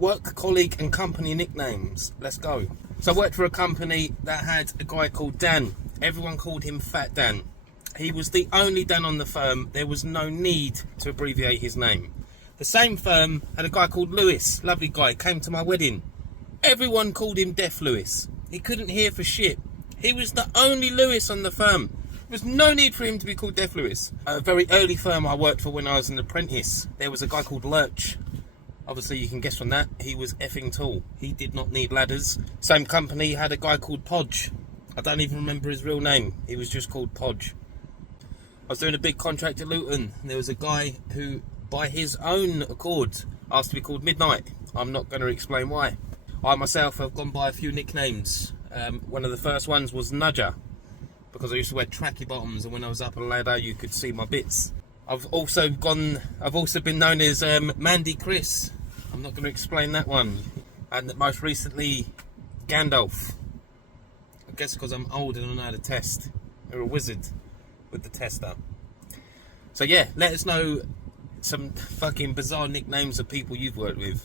Work, colleague and company nicknames. Let's go. So I worked for a company that had a guy called Dan. Everyone called him Fat Dan. He was the only Dan on the firm. There was no need to abbreviate his name. The same firm had a guy called Lewis. Lovely guy. Came to my wedding. Everyone called him Deaf Lewis. He couldn't hear for shit. He was the only Lewis on the firm. There was no need for him to be called Deaf Lewis. A very early firm I worked for when I was an apprentice. There was a guy called Lurch. Obviously, you can guess from that, he was effing tall. He did not need ladders. Same company had a guy called Podge. I don't even remember his real name. He was just called Podge. I was doing a big contract at Luton. And there was a guy who, by his own accord, asked to be called Midnight. I'm not going to explain why. I myself have gone by a few nicknames. One of the first ones was Nudger, because I used to wear tracky bottoms, and when I was up a ladder, you could see my bits. I've also been known as Mandy Chris. I'm not going to explain that one. And most recently, Gandalf. I guess because I'm old and I know how to test. You're a wizard with the tester. So yeah, let us know some fucking bizarre nicknames of people you've worked with.